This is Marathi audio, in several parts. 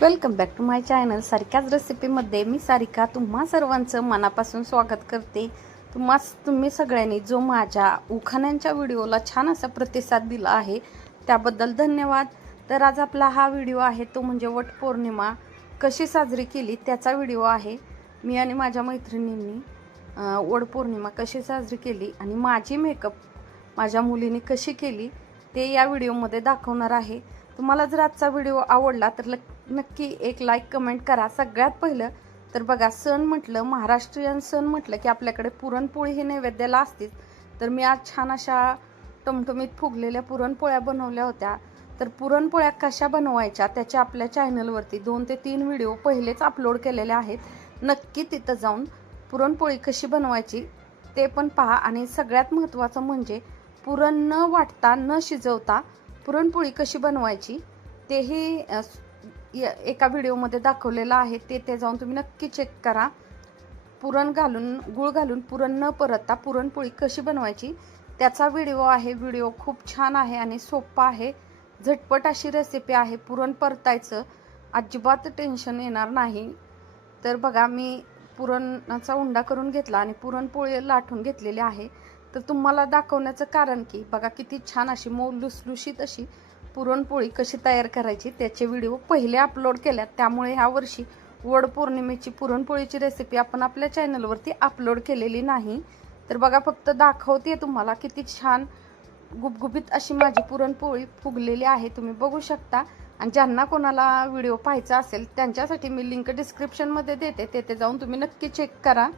Welcome back to my channel. सारख्याच रेसिपीमध्ये मी सारिका तुम्हा सर्वांचं मनापासून स्वागत करते. तुम्हा तुम्ही सगळ्यांनी जो माझ्या उखाण्यांच्या व्हिडिओला छान असा प्रतिसाद दिला आहे त्याबद्दल धन्यवाद. तर आज आपला हा व्हिडिओ आहे तो म्हणजे वटपौर्णिमा कशी साजरी केली त्याचा व्हिडिओ आहे. मी आणि माझ्या मैत्रिणींनी वटपौर्णिमा कशी साजरी केली आणि माझी मेकअप माझ्या मुलीने कशी केली ते या व्हिडिओमध्ये दाखवणार आहे. तुम्हाला जर आजचा व्हिडिओ आवडला तर लक- नक्की एक लाईक कमेंट करा. सगळ्यात पहिलं तर बघा सण म्हटलं महाराष्ट्रीयन सण म्हटलं की आपल्याकडे पुरणपोळी ही नैवेद्याला असतेच. तर मी आज छान अशा टमटमीत फुगलेल्या पुरणपोळ्या बनवल्या होत्या. तर पुरणपोळ्या कशा बनवायच्या त्याच्या आपल्या चॅनलवरती दोन ते तीन व्हिडिओ पहिलेच अपलोड केलेले आहेत. नक्की तिथं जाऊन पुरणपोळी कशी बनवायची ते पण पहा. आणि सगळ्यात महत्त्वाचं म्हणजे पुरण न वाटता न शिजवता पुरणपोळी कशी बनवायची तेही य- एका व्हिडिओमध्ये दाखवलेलं आहे. ते ते जाऊन तुम्ही नक्की चेक करा. पुरण घालून गूळ घालून पुरण न परतता पुरणपोळी कशी बनवायची त्याचा व्हिडिओ आहे. व्हिडिओ खूप छान आहे आणि सोपा आहे. झटपट अशी रेसिपी आहे. पुरण परतायचं अजिबात टेन्शन येणार नाही. तर बघा मी पुरणाचा उंडा करून घेतला आणि पुरणपोळी लाटून घेतलेली आहे. तर तुम्हाला दाखवण्याचं कारण की बघा किती छान अशी मऊ लुसलुशीत अशी पुरणपोळी कशी तयार करायची त्याचे व्हिडिओ पहिले अपलोड केल्यात. त्यामुळे ह्या वर्षी वड पौर्णिमेची पुरणपोळीची रेसिपी आपण आपल्या चॅनलवरती अपलोड केलेली नाही. तर बघा फक्त दाखवते तुम्हाला किती छान गुबगुबीत अशी माझी पुरणपोळी फुगलेली आहे. तुम्ही बघू शकता. आणि ज्यांना कोणाला व्हिडिओ पाहायचा असेल त्यांच्यासाठी मी लिंक डिस्क्रिप्शनमध्ये देते. तेथे जाऊन तुम्ही नक्की चेक करा.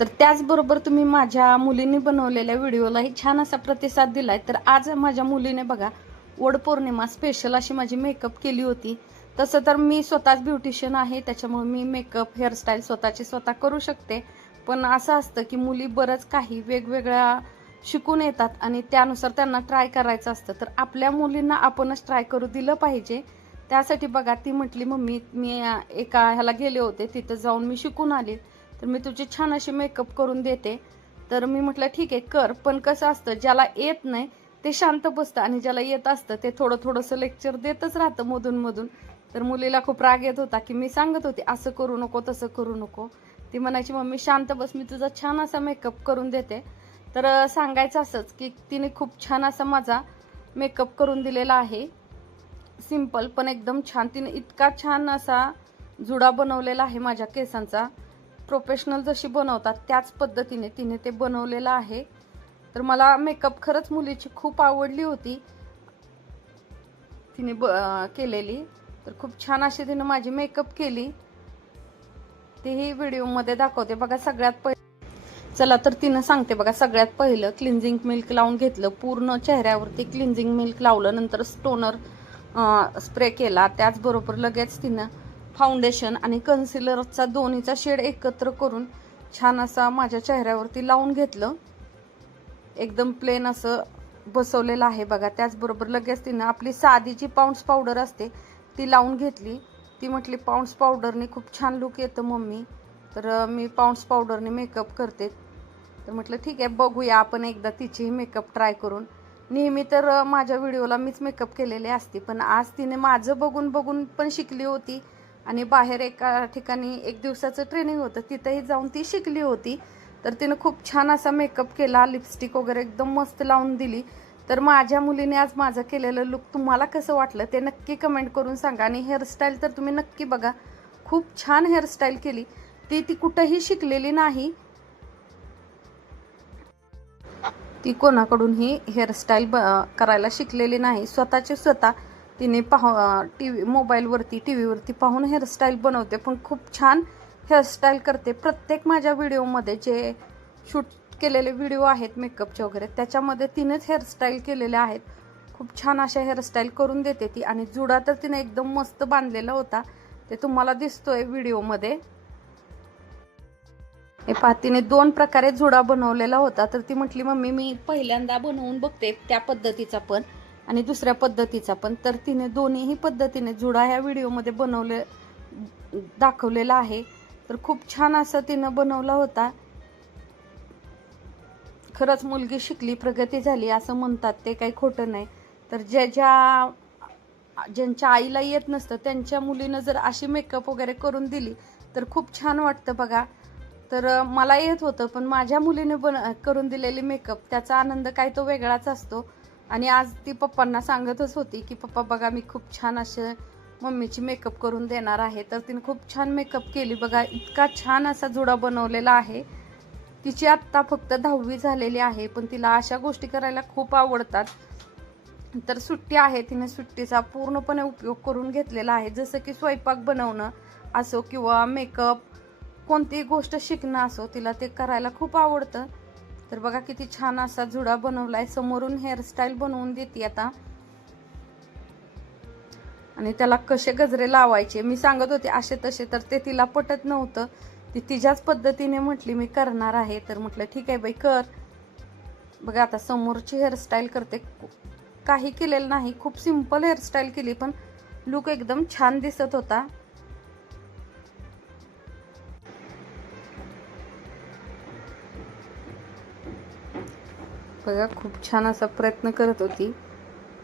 तर त्याचबरोबर तुम्ही माझ्या मुलीने बनवलेल्या व्हिडिओलाही छान असा प्रतिसाद दिलाय. तर आज माझ्या मुलीने बघा वड पौर्णिमा स्पेशल अशी माझी मेकअप केली होती. तसं तर मी स्वतःच ब्युटिशियन आहे त्याच्यामुळे मी मेकअप हेअरस्टाईल स्वतःची स्वतः करू शकते. पण असं असतं की मुली बरंच काही वेगवेगळ्या शिकून येतात आणि त्यानुसार त्यांना ट्राय करायचं असतं. तर आपल्या मुलींना आपणच ट्राय करू दिलं पाहिजे. त्यासाठी बघा ती म्हटली मम्मी मी एका ह्याला गेले होते तिथं जाऊन मी शिकून आले. तर मी तुझी छान अशी मेकअप करून देते. तर मी म्हटलं ठीक आहे कर. पण कसं असतं ज्याला येत नाही ते शांत बसतं आणि ज्याला येत असतं ते थोडं थोडंसं लेक्चर देतच राहतं मधून मधून तर मुलीला खूप राग येत होता की मी सांगत होते असं करू नको तसं करू नको. ती म्हणायची मम्मी शांत बस मी तुझा छान असा मेकअप करून देते. तर सांगायचं असंच की तिने खूप छान असा माझा मेकअप करून दिलेला आहे. सिंपल पण एकदम छान. तिने इतका छान असा जुडा बनवलेला आहे माझ्या केसांचा. प्रोफेशनल जशी बनवतात त्याच पद्धतीने तिने ते बनवलेलं आहे. तर मला मेकअप खरंच मुलीची खूप आवडली होती. तिने ब केलेली. तर खूप छान अशी तिने माझी मेकअप केली. तेही व्हिडिओमध्ये दाखवते. बघा सगळ्यात पहिले चला तर तिनं सांगते बघा सगळ्यात पहिलं क्लिन्झिंग मिल्क लावून घेतलं. पूर्ण चेहऱ्यावरती क्लिन्झिंग मिल्क लावलं. नंतर स्टोनर स्प्रे केला. त्याचबरोबर लगेच तिनं फाउंडेशन आणि कन्सिलरचा दोन्हीचा शेड एकत्र करून छान असा माझ्या चेहऱ्यावरती लावून घेतलं. एकदम प्लेन असं बसवलेलं आहे बघा. त्याचबरोबर लगेच तिनं आपली साधी जी पाऊंड्स पावडर असते ती लावून घेतली. ती म्हटली पाऊंड्स पावडरने खूप छान लुक येतं मम्मी. तर मी पाऊंड्स पावडरने मेकअप करते. तर म्हटलं ठीक आहे बघूया आपण एकदा तिचीही मेकअप ट्राय करून. नेहमी तर माझ्या व्हिडिओला मीच मेकअप केलेले असते पण आज तिने माझं बघून बघून पण शिकली होती. आणि बाहेर एका ठिकाणी एक दिवसाचं ट्रेनिंग होतं. तिथंही जाऊन ती शिकली होती. तर तिनं खूप छान असा मेकअप केला लिपस्टिक वगैरे एकदम मस्त लावून दिली. तर माझ्या मुलीने आज माझं केलेलं लुक तुम्हाला कसं वाटलं ते नक्की कमेंट करून सांगा. आणि हेअरस्टाईल तर तुम्ही नक्की बघा. खूप छान हेअरस्टाईल केली. ती ती कुठंही शिकलेली नाही. ती कोणाकडूनही हेअरस्टाईल ब करायला शिकलेली नाही. स्वतःची स्वतः तिने पाहू टी व्ही मोबाईलवरती टी व्हीवरती पाहून हेअरस्टाईल बनवते. पण खूप छान हेअरस्टाईल करते. प्रत्येक माझ्या व्हिडिओमध्ये जे शूट केलेले व्हिडिओ आहेत मेकअपचे वगैरे त्याच्यामध्ये तिनेच हेअरस्टाईल केलेले आहेत. खूप छान अशा हेअरस्टाईल करून देते ती. आणि जुडा तर तिने एकदम मस्त बांधलेला होता. ते तुम्हाला दिसतोय व्हिडिओमध्ये हे पहा तिने दोन प्रकारे जुडा बनवलेला होता. तर ती म्हटली मम्मी मी पहिल्यांदा बनवून बघते त्या पद्धतीचा पण. आणि दुसऱ्या पद्धतीचा पण. तर तिने दोन्हीही पद्धतीने जुडा ह्या व्हिडिओमध्ये बनवले दाखवलेला आहे. तर खूप छान असं तिनं बनवला होता. खरंच मुलगी शिकली प्रगती झाली असं म्हणतात ते काही खोटं नाही. तर ज्या ज्या ज्यांच्या आईला येत नसतं त्यांच्या मुलीनं जर अशी मेकअप वगैरे करून दिली तर खूप छान वाटतं बघा. तर मला येत होतं पण माझ्या मुलीने बन करून दिलेली मेकअप त्याचा आनंद काय तो वेगळाच असतो. आणि आज ती पप्पांना सांगतच होती की पप्पा बघा मी खूप छान असे मम्मीची मेकअप करून देणार आहे. तर तिने खूप छान मेकअप केली. बघा इतका छान असा जुडा बनवलेला आहे. तिची आत्ता फक्त दहावी झालेली आहे पण तिला अशा गोष्टी करायला खूप आवडतात. तर सुट्टी आहे तिने सुट्टीचा पूर्णपणे उपयोग करून घेतलेला आहे. जसं की स्वयंपाक बनवणं असो किंवा मेकअप कोणतीही गोष्ट शिकणं असो तिला ते करायला खूप आवडतं. तर बघा किती छान असा जुडा बनवलाय. समोरून हेअरस्टाईल बनवून देते आता. आणि त्याला कसे गजरे लावायचे? मी सांगत होते असे तसे तर ते तिला पटत नव्हतं. ती तिच्याच पद्धतीने म्हटली मी करणार आहे. तर म्हटलं ठीक आहे बाई कर. बघा आता समोरची हेअरस्टाईल करते. काही केलेलं नाही. खूप सिंपल हेअरस्टाईल केली पण लुक एकदम छान दिसत होता. बघा खूप छान असा प्रयत्न करत होती.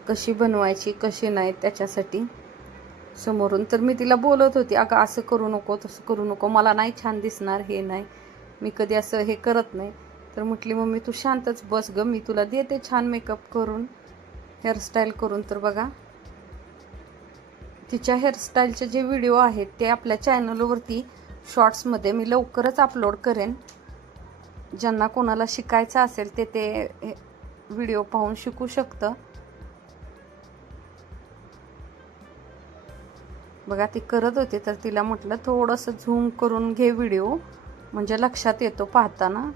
कशी बनवायची कशी नाही त्याच्यासाठी समोरून. तर मी तिला बोलत होती अगं असं करू नको तसं करू नको. मला नाही छान दिसणार हे नाही. मी कधी असं हे करत नाही. तर म्हटली मम्मी तू शांतच बस ग. मी तुला देते छान मेकअप करून हेअरस्टाईल करून. तर बघा तिच्या हेअरस्टाईलचे जे व्हिडिओ आहेत ते आपल्या चॅनलवरती शॉर्ट्समध्ये मी लवकरच अपलोड करेन. ज्यांना कोणाला शिकायचं असेल ते ते व्हिडिओ पाहून शिकू शकतं. बघा ती करत होती तर तिला म्हटलं थोडंसं झूम करून घे व्हिडिओ. म्हणजे लक्षात येतो पाहताना.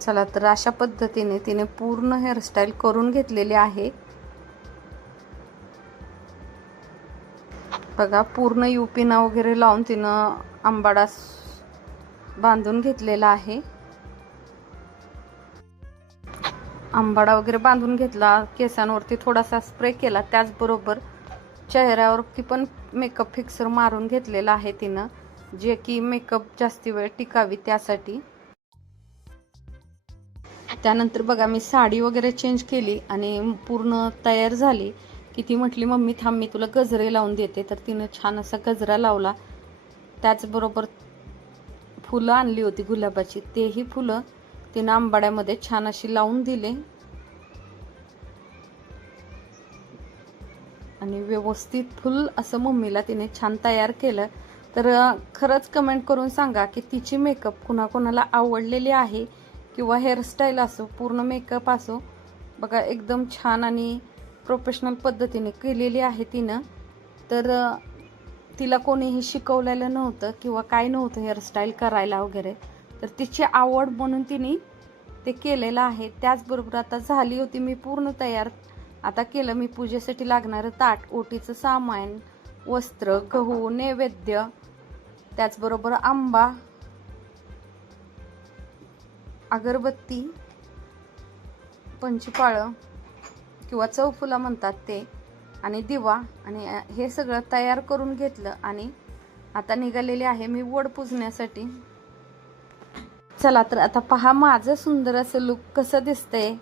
चला तर अशा पद्धतीने तिने पूर्ण हेअरस्टाईल करून घेतलेली आहे. बघा पूर्ण युपिना वगैरे लावून तिनं आंबाडा बांधून घेतलेला आहे. आंबाडा वगैरे बांधून घेतला केसांवरती थोडासा स्प्रे केला. त्याचबरोबर चेहऱ्यावरती पण मेकअप फिक्सर मारून घेतलेला आहे तिनं. जे की मेकअप जास्ती वेळ टिकावी त्यासाठी. त्यानंतर बघा मी साडी वगैरे चेंज केली आणि पूर्ण तयार झाली की ती म्हटली मम्मी थांब मी तुला गजरे लावून देते. तर तिनं छान असा गजरा लावला. त्याचबरोबर फुलं आणली होती गुलाबाची. तेही फुलं तिनं आंबाड्यामध्ये छान अशी लावून दिले. आणि व्यवस्थित फुल असं मम्मीला तिने छान तयार केलं. तर खरंच कमेंट करून सांगा की तिची मेकअप कुणाकोणाला आवडलेली आहे? किंवा हेअरस्टाईल असो पूर्ण मेकअप असो बघा एकदम छान आणि प्रोफेशनल पद्धतीने केलेली आहे तिनं. तर तिला कोणीही शिकवलेलं नव्हतं किंवा काय नव्हतं हेअरस्टाईल करायला वगैरे. तर तिची आवड म्हणून तिने ते केलेलं आहे. त्याचबरोबर आता झाली होती मी पूर्ण तयार. आता केलं मी पूजेसाठी लागणारं ताट ओटीचं सामान वस्त्र गहू नैवेद्य त्याचबरोबर आंबा अगरबत्ती पंचपाळं किंवा चौफुला म्हणतात ते आणि दिवा आणि हे सगळं तयार करून घेतलं आणि आता निघालेले आहे मी वड पुजण्यासाठी. चला तर आता पहा माझं सुंदर असं लुक कसं दिसतंय.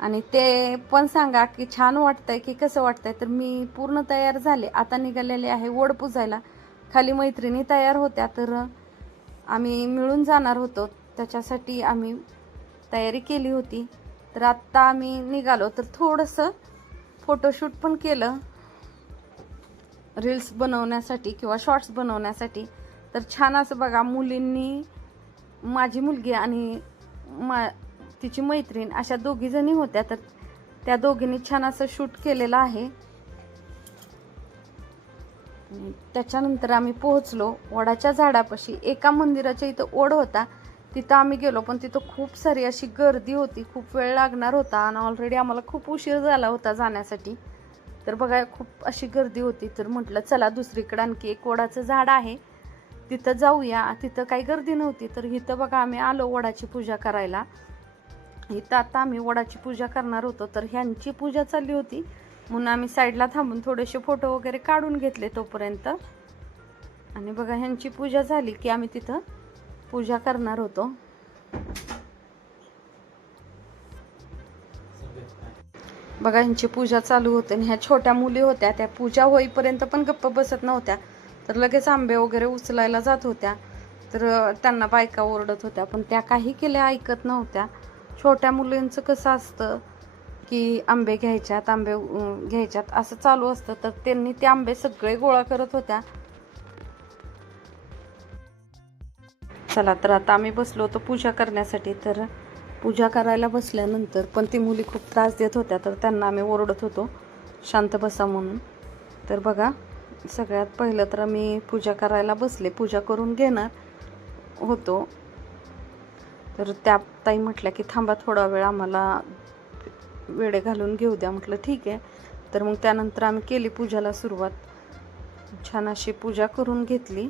आणि ते पण सांगा की छान वाटतंय की कसं वाटतंय. तर मी पूर्ण तयार झाले. आता निघालेले आहे वड पुजायला. खाली मैत्रिणी तयार होत्या तर आम्ही मिळून जाणार होतो. त्याच्यासाठी आम्ही तयारी केली होती. तर आत्ता आम्ही निघालो. तर थोडंसं फोटोशूट पण केलं. रील्स बनवण्यासाठी किंवा शॉर्ट्स बनवण्यासाठी. तर छान असं बघा मुलींनी माझी मुलगी आणि मा तिची मैत्रीण अशा दोघीजणी होत्या. तर त्या दोघींनी छान असं शूट केलेलं आहे. त्याच्यानंतर आम्ही पोहोचलो वडाच्या झाडापाशी. एका मंदिराच्या इथं ओढ होता. तिथं आम्ही गेलो पण तिथं खूप सारी अशी गर्दी होती खूप वेळ लागणार होता आणि ऑलरेडी आम्हाला खूप उशीर झाला होता जाण्यासाठी. तर बघा खूप अशी गर्दी होती. तर म्हटलं चला दुसरीकडे आणखी एक वडाचं झाड आहे. तिथं जाऊया. तिथं काही गर्दी नव्हती. तर इथं बघा आम्ही आलो वडाची पूजा करायला. इथं आता आम्ही वडाची पूजा करणार होतो. तर ह्यांची पूजा चालली होती. म्हणून आम्ही साईडला थांबून थोडेसे फोटो वगैरे काढून घेतले तोपर्यंत. आणि बघा ह्यांची पूजा झाली की आम्ही तिथं पूजा करणार होतो. बघा यांची पूजा चालू होते आणि ह्या छोट्या मुली होत्या. त्या पूजा होईपर्यंत पण गप्प बसत नव्हत्या. तर लगेच आंबे वगैरे उचलायला जात होत्या. तर त्यांना बायका ओरडत होत्या पण त्या काही केल्या ऐकत नव्हत्या. छोट्या मुलींचं कसं असतं की आंबे घ्यायच्यात आंबे घ्यायच्यात असं चालू असतं. तर त्यांनी ते आंबे सगळे गोळा करत होत्या. चला तर आता आम्ही बसलो होतो पूजा करण्यासाठी तर पूजा करायला बसल्यानंतर पण ती मुली खूप त्रास देत होत्या तर त्यांना आम्ही ओरडत होतो शांत बसा म्हणून. तर बघा सगळ्यात पहिलं तर मी पूजा करायला बसले पूजा करून घेणार होतो. तर त्या ताई म्हटल्या की थांबा थोडा वेळ आम्हाला वेळे घालून घेऊ द्या. म्हटलं ठीक आहे. तर मग त्यानंतर आम्ही केली पूजाला सुरुवात. छान अशी पूजा करून घेतली.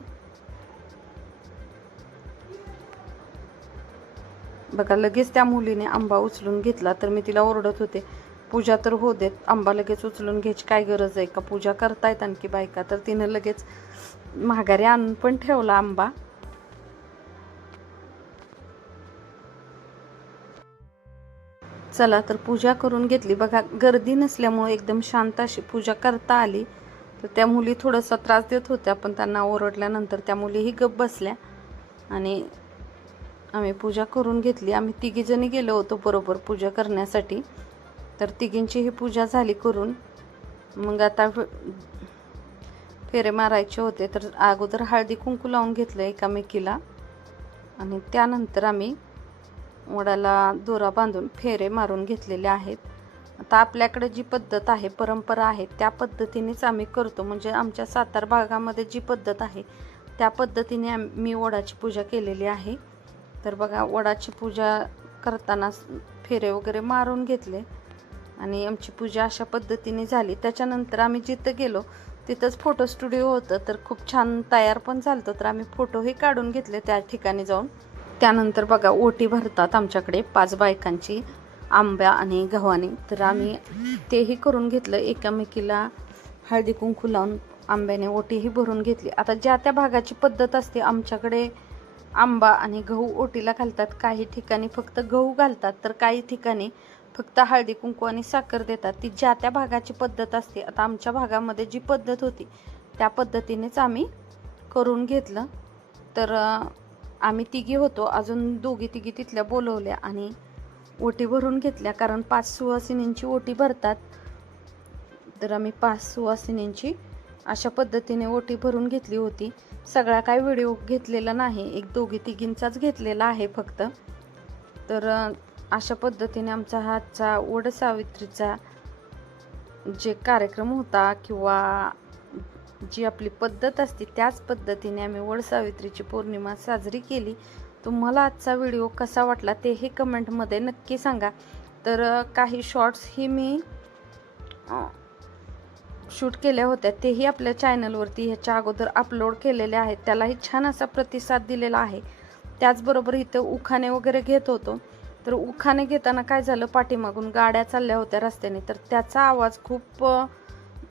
बघा लगेच त्या मुलीने आंबा उचलून घेतला तर मी तिला ओरडत होते पूजा तर हो देत आंबा लगेच उचलून घ्यायची काय गरज आहे का? पूजा करतायत आणखी बायका. तर तिनं लगेच माघारी आणून पण ठेवला आंबा. चला तर पूजा करून घेतली. बघा गर्दी नसल्यामुळे एकदम शांत अशी पूजा करता आली. तर त्या मुली थोडासा त्रास देत होत्या पण त्यांना ओरडल्यानंतर त्या मुलीही गप बसल्या. आणि आम्ही पूजा करून घेतली. आम्ही तिघीजणी गेलो होतो बरोबर पूजा करण्यासाठी. तर तिघींची ही पूजा झाली करून. मग आता फेरे मारायचे होते. तर अगोदर हळदी कुंकू लावून घेतलं एकामेकीला. आणि त्यानंतर आम्ही वडाला दोरा बांधून फेरे मारून घेतलेले आहेत. आता आपल्याकडे जी पद्धत आहे परंपरा आहे त्या पद्धतीनेच आम्ही करतो. म्हणजे आमच्या सातार भागामध्ये जी पद्धत आहे त्या पद्धतीने मी वडाची पूजा केलेली आहे. तर बघा वडाची पूजा करताना फेरे वगैरे मारून घेतले. आणि आमची पूजा अशा पद्धतीने झाली. त्याच्यानंतर आम्ही जिथं गेलो तिथंच फोटो स्टुडिओ होतं. तर खूप छान तयार पण झालं तर आम्ही फोटोही काढून घेतले त्या ठिकाणी जाऊन. त्यानंतर बघा ओटी भरतात आमच्याकडे पाच बायकांची आंब्या आणि गव्हाणी. तर आम्ही तेही करून घेतलं. एकामेकीला हळदी कुंकू लावून आंब्याने ओटीही भरून घेतली. आता ज्या त्या भागाची पद्धत असते आमच्याकडे आंबा आणि गहू ओटीला घालतात. काही ठिकाणी फक्त गहू घालतात तर काही ठिकाणी फक्त हळदी कुंकू आणि साखर देतात. ती ज्या त्या भागाची पद्धत असते. आता आमच्या भागामध्ये जी पद्धत होती त्या पद्धतीनेच आम्ही करून घेतलं. तर आम्ही तिघी होतो. अजून दोघी तिघी तिथल्या बोलवल्या आणि ओटी भरून घेतल्या. कारण पाच सुवासिनींची ओटी भरतात. तर आम्ही पाच सुवासिनींची अशा पद्धतीने ओटी भरून घेतली होती. सगळा काय व्हिडिओ घेतलेला नाही. एक दोघी तिघींचाच घेतलेला आहे फक्त. तर अशा पद्धतीने आमचा हातचा ओढ सावित्रीचा जे कार्यक्रम होता किंवा जी आपली पद्धत असते त्याच पद्धतीने आम्ही वड सावित्रीची पौर्णिमा साजरी केली. तुम्हाला आजचा व्हिडिओ कसा वाटला तेही कमेंटमध्ये नक्की सांगा. तर काही शॉर्ट्सही मी शूट केल्या होत्या तेही आपल्या चॅनलवरती ह्याच्या अगोदर अपलोड केलेले आहेत. त्यालाही छान असा प्रतिसाद दिलेला आहे. त्याचबरोबर इथं उखाणे वगैरे घेत होतो. तर उखाणे घेताना काय झालं पाठीमागून गाड्या चालल्या होत्या रस्त्याने. तर त्याचा आवाज खूप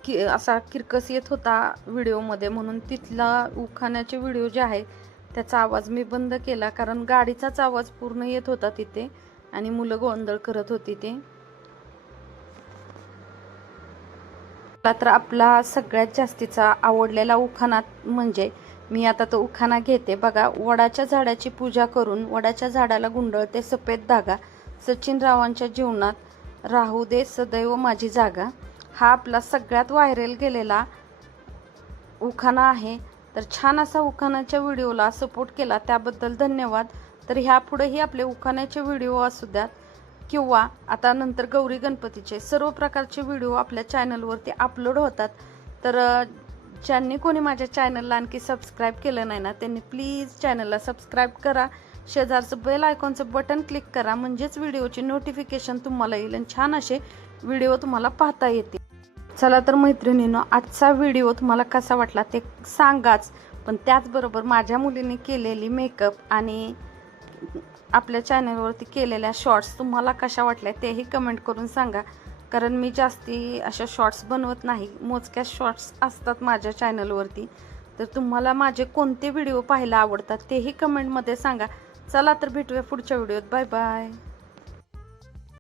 कि असा किरकस येत होता व्हिडिओमध्ये. म्हणून तिथला उखाण्याचे व्हिडिओ जे आहे त्याचा आवाज मी बंद केला. कारण गाडीचाच आवाज पूर्ण येत होता तिथे. आणि मुलं गोंधळ करत होती ते. मला तर आपला सगळ्यात जास्तीचा आवडलेला उखाणा म्हणजे मी आता तो उखाणा घेते. बघा वडाच्या झाडाची पूजा करून वडाच्या झाडाला गुंडळते सफेद धागा. सचिन रावांच्या जीवनात राहू दे सदैव माझी जागा. हा आपला सगळ्यात व्हायरल गेलेला उखाणा आहे. तर छान असा उखाण्याच्या व्हिडिओला सपोर्ट केला. त्याबद्दल धन्यवाद. तर ह्यापुढेही आपले उखाण्याचे व्हिडिओ असू द्यात. किंवा आता नंतर गौरी गणपतीचे सर्व प्रकारचे व्हिडिओ आपल्या चॅनलवरती अपलोड होतात. तर ज्यांनी कोणी माझ्या चॅनलला आणखी सबस्क्राईब केलं नाही ना त्यांनी प्लीज चॅनलला सबस्क्राईब करा. शेजारचं बेल आयकॉनचं बटन क्लिक करा. म्हणजेच व्हिडिओचे नोटिफिकेशन तुम्हाला येईल आणि छान असे व्हिडिओ तुम्हाला पाहता येतील. चला तर मैत्रिणीनं आजचा व्हिडिओ तुम्हाला कसा वाटला ते सांगाच. पण त्याचबरोबर माझ्या मुलीने केलेली मेकअप आणि आपल्या चॅनलवरती केलेल्या शॉर्ट्स तुम्हाला कशा वाटल्या तेही कमेंट करून सांगा. कारण मी जास्ती अशा शॉर्ट्स बनवत नाही. मोजक्या शॉर्ट्स असतात माझ्या चॅनलवरती तर तुम्हाला माझे कोणते व्हिडिओ पाहायला आवडतात तेही कमेंटमध्ये सांगा. चला तर भेटूया पुढच्या व्हिडिओत बाय बाय